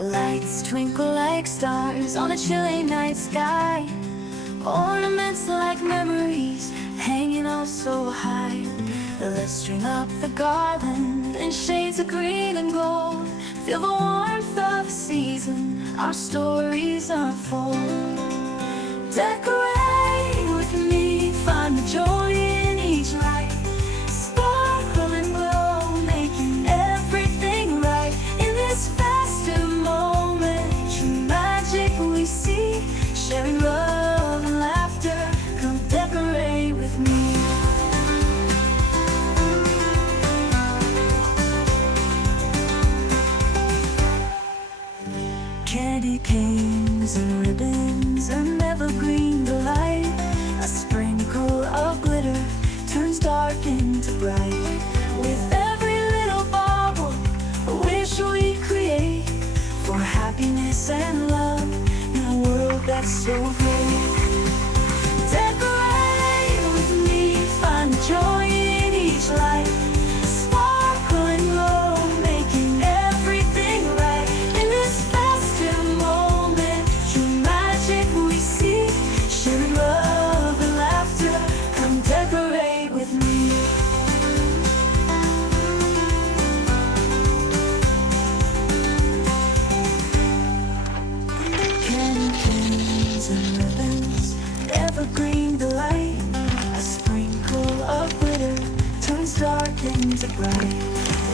Lights twinkle like stars on a chilly night sky. Ornaments like memories hanging up so high. Let's string up the garland in shades of green and gold. Feel the warmth of the season, our stories unfold. Decorate with me, find the joy in each light. Sparkle and glow, making everything right. In this festive moment, true magic we see. Sharing love and laughter, come decorate with me. Candy canes and ribbons, an evergreen delight. A sprinkle of glitter turns dark into bright. With every little bauble, a wish we create for happiness and love in a world that's so great. Decorate with me, find the joy in each light. Sparkle and glow, making everything right. In this festive moment, true magic we see. Sharing love and laughter, come decorate with me. Candy canes and ribbons, evergreen delight. A sprinkle of glitter turns dark into bright.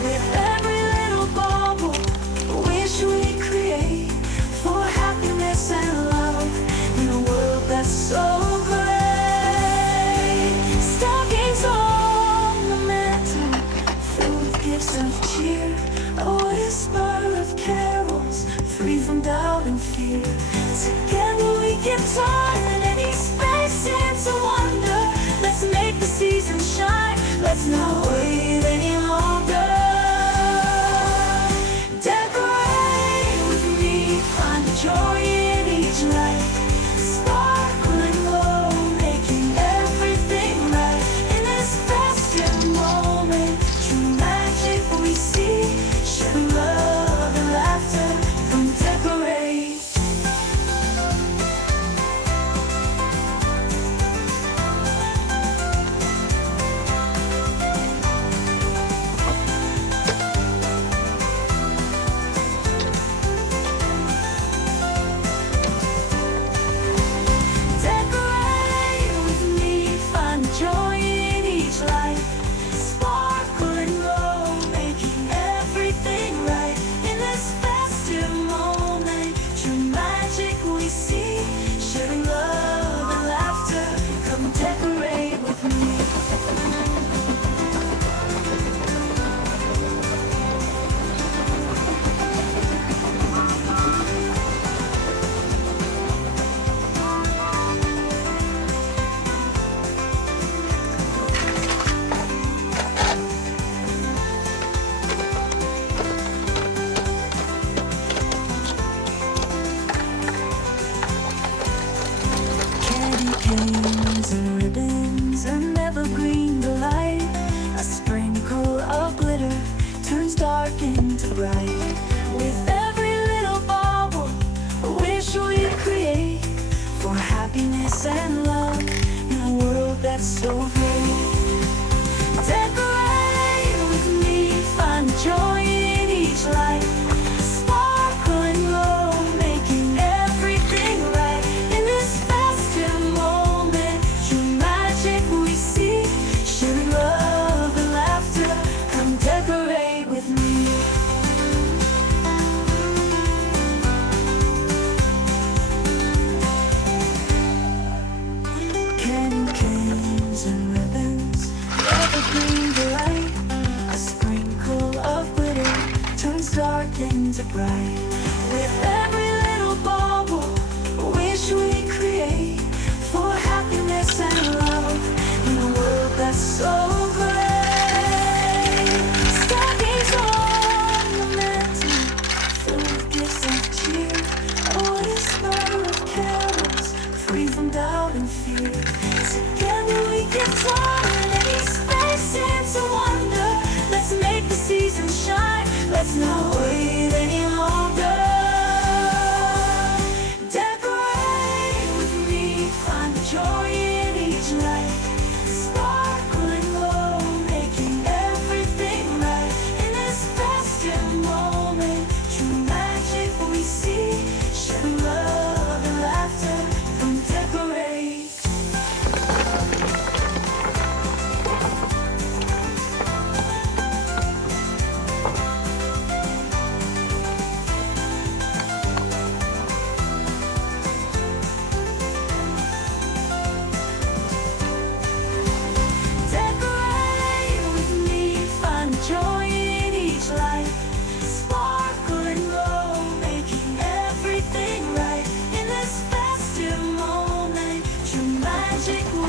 With every little bauble, a wish we create for happiness and love in a world that's so great. Stockings ornamented, filled with gifts of cheer. A whisper of carols, free from doubt and fear. Together we can turn any space into wonder. Let's make the season shine, let's not wait any longer. Decorate with me, find the joy in each light. Sparkle and glow, making everything right. In this festive moment, true magic we see. Sharing love and laughter, come decorate. Decorate with me, find the joy in each light. Sparkle and glow, making everything right. In this festive moment, true magic we see. Sharing love and laughter, come decorate with me. Candy canes and ribbons, an evergreen delight. A sprinkle of glitter turns dark into bright. With every little bauble, a wish we create for happiness and love in a world that's so great. Decorate with me, find the joy in each light. Sparkle and glow, making everything right. In this festive moment, true magic we see. Sharing love and laughter, come decorate with me. Candy canes and ribbons, evergreen delight. A sprinkle of glitter turns dark into bright. With every little bauble, a wish we create for happiness and love in a world that's so great. Stockings ornamented, filled with gifts of cheer. A whisper of carols, free from doubt and fear.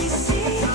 see